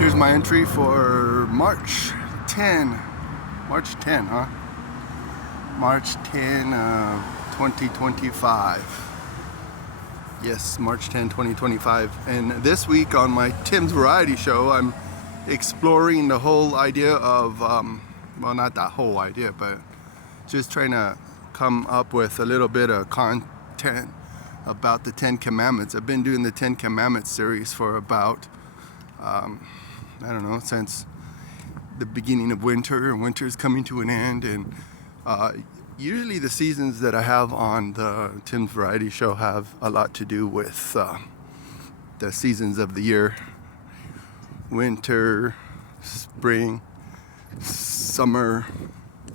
Here's my entry for March 10. March 10, huh? March 10, 2025. Yes, March 10, 2025. And this week on my Tim's Variety Show, I'm exploring the whole idea of, well, not that whole idea, but just trying to come up with a little bit of content about the 10 Commandments. I've been doing the 10 Commandments series for about, I don't know, since the beginning of winter, and winter is coming to an end. And usually the seasons that I have on the Tim's Variety Show have a lot to do with the seasons of the year: winter, spring, summer,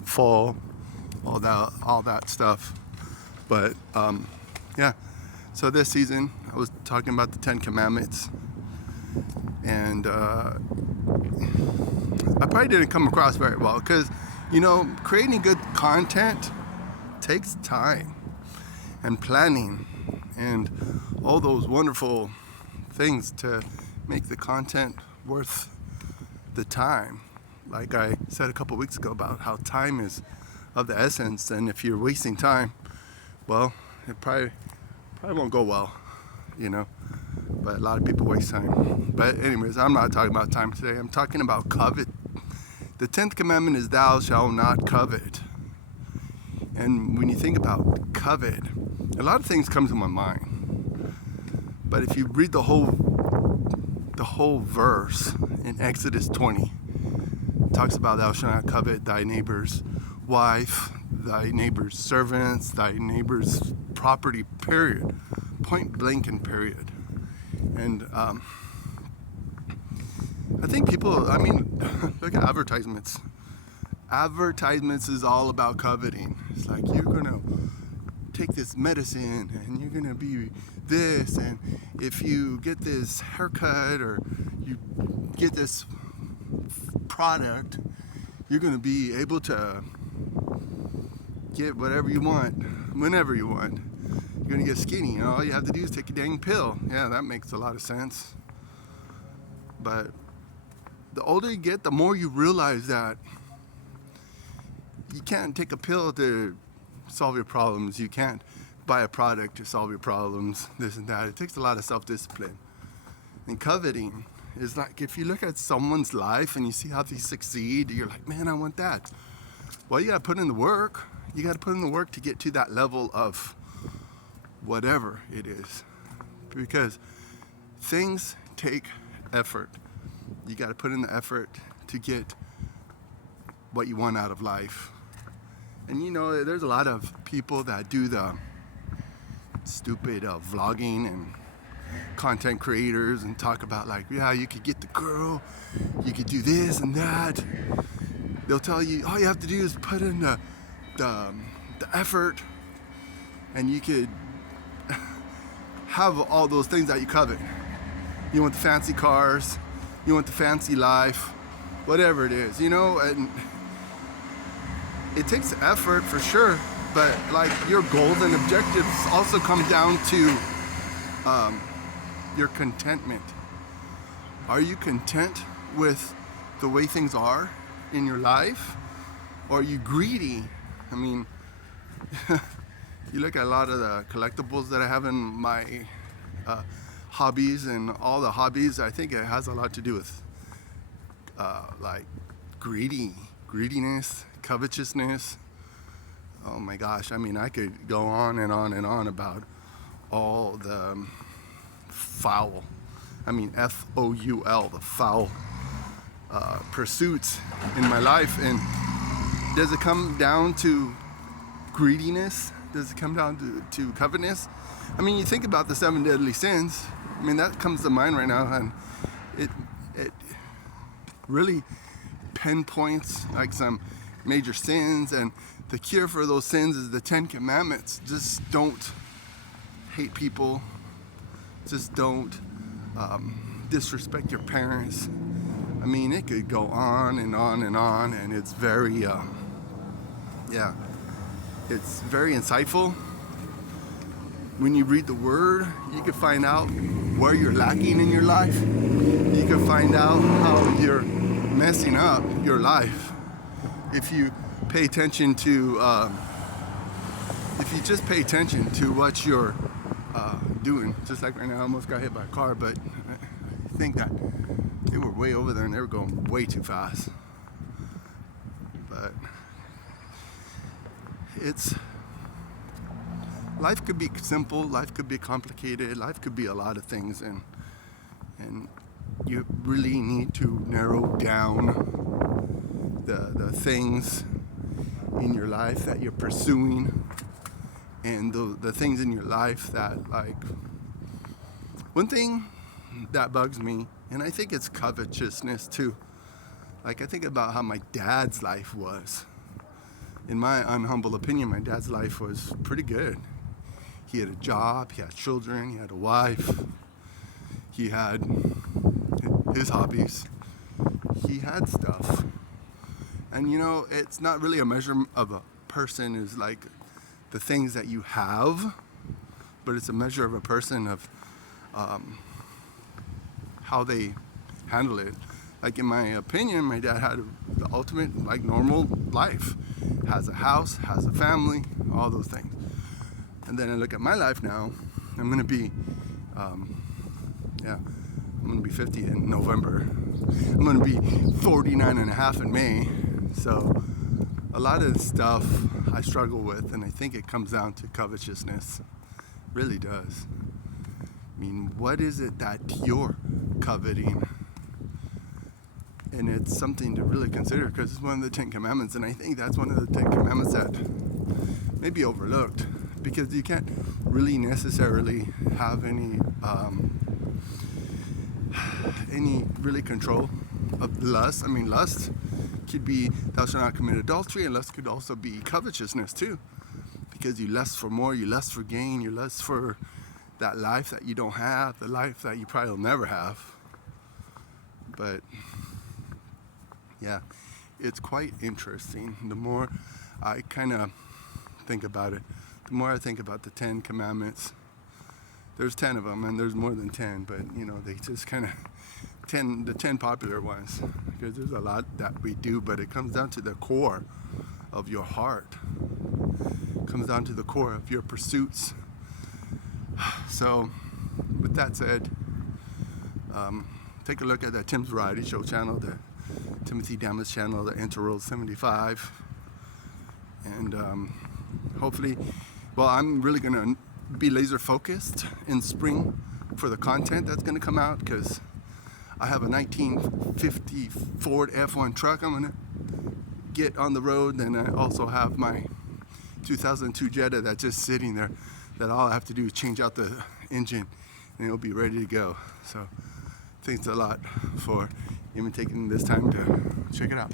fall, all that stuff. But yeah, so this season I was talking about the 10 Commandments, and I probably didn't come across very well because, you know, creating good content takes time and planning and all those wonderful things to make the content worth the time. Like I said a couple weeks ago about how time is of the essence, and if you're wasting time, well, it probably won't go well, you know. But a lot of people waste time. But anyways, I'm not talking about time today. I'm talking about covet. The 10th commandment is thou shalt not covet. And when you think about covet, a lot of things come to my mind. But if you read the whole verse in Exodus 20, it talks about thou shalt not covet thy neighbor's wife, thy neighbor's servants, thy neighbor's property, period. Point blank and period. And I think people, I mean, look at advertisements. Advertisements is all about coveting. It's like, you're gonna take this medicine and you're gonna be this, and if you get this haircut or you get this product, you're gonna be able to get whatever you want, whenever you want. You're gonna get skinny, and all you have to do is take a dang pill. Yeah, that makes a lot of sense. But the older you get, the more you realize that you can't take a pill to solve your problems. You can't buy a product to solve your problems, this and that. It takes a lot of self-discipline. And coveting is like, if you look at someone's life and you see how they succeed, you're like, man, I want that. Well, you gotta put in the work. You gotta put in the work to get to that level of whatever it is. Because things take effort. You got to put in the effort to get what you want out of life. And you know, there's a lot of people that do the stupid vlogging and content creators and talk about, like, yeah, you could get the girl, you could do this and that. They'll tell you all you have to do is put in the effort, and you could have all those things that you covet. You want the fancy cars, you want the fancy life, whatever it is, you know. And it takes effort for sure, but like, your goals and objectives also come down to your contentment. Are you content with the way things are in your life, or are you greedy? I mean, you look at a lot of the collectibles that I have in my hobbies, and all the hobbies, I think it has a lot to do with like greediness, covetousness. Oh my gosh, I mean, I could go on and on and on about all the foul, I mean FOUL, the foul pursuits in my life. And does it come down to greediness? Does it come down to covetousness? I mean, you think about the 7 deadly sins. I mean, that comes to mind right now, and it really pinpoints like some major sins, and the cure for those sins is the 10 Commandments. Just don't hate people. Just don't disrespect your parents. I mean, it could go on and on and on, and it's very, it's very insightful. when you read the Word, you can find out where you're lacking in your life. You can find out how you're messing up your life. If you pay attention to, if you just pay attention to what you're doing, just like right now, I almost got hit by a car, but I think that they were way over there and they were going way too fast. But life could be simple, life could be complicated, life could be a lot of things, and you really need to narrow down the things in your life that you're pursuing, and the things in your life that, like, one thing that bugs me, and I think it's covetousness too. Like, I think about how my dad's life was. In my unhumble opinion, my dad's life was pretty good. He had a job, he had children, he had a wife, he had his hobbies, he had stuff. And you know, it's not really a measure of a person is like the things that you have, but it's a measure of a person of how they handle it. Like, in my opinion, my dad had the ultimate, like, normal life. Has a house, has a family, all those things. And then I look at my life now. I'm gonna be, I'm gonna be 50 in November. I'm gonna be 49 and a half in May. So a lot of the stuff I struggle with, and I think it comes down to covetousness. It really does. I mean, what is it that you're coveting? And it's something to really consider, because it's one of the 10 Commandments, and I think that's one of the 10 Commandments that may be overlooked, because you can't really necessarily have any really control of lust. I mean, lust could be thou shalt not commit adultery, and lust could also be covetousness too, because you lust for more, you lust for gain, you lust for that life that you don't have, the life that you probably will never have. But yeah, it's quite interesting. The more I kind of think about it, the more I think about the 10 Commandments. There's 10 of them, and there's more than 10, but you know, they just kind of the 10 popular ones, because there's a lot that we do, but it comes down to the core of your heart. It comes down to the core of your pursuits. So, with that said, take a look at that Tim's Variety Show channel, the Timothy Damas channel, the Interworld 75, and hopefully, well, I'm really gonna be laser focused in spring for the content that's gonna come out, because I have a 1950 Ford F1 truck I'm gonna get on the road, and I also have my 2002 Jetta that's just sitting there, that all I have to do is change out the engine and it'll be ready to go. So thanks a lot for even taking this time to check it out.